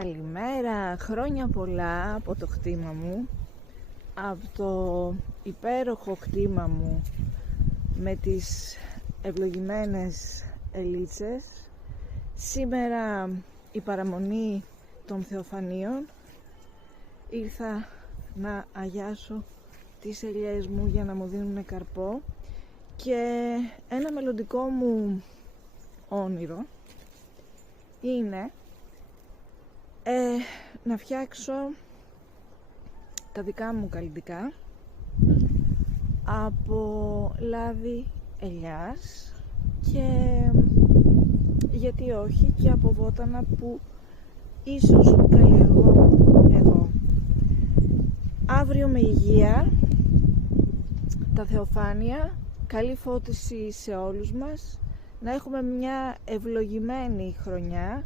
Καλημέρα, χρόνια πολλά από το κτήμα μου, από το υπέροχο κτήμα μου με τις ευλογημένες ελίτσες. Σήμερα η παραμονή των Θεοφανίων. Ήρθα να αγιάσω τις ελιές μου για να μου δίνουν καρπό και ένα μελλοντικό μου όνειρο είναι να φτιάξω τα δικά μου καλλιτικά από λάδι ελιάς και γιατί όχι και από βότανα που ίσως καλλιεργώ εγώ. Αύριο με υγεία, τα Θεοφάνεια, καλή φώτιση σε όλους μας, να έχουμε μια ευλογημένη χρονιά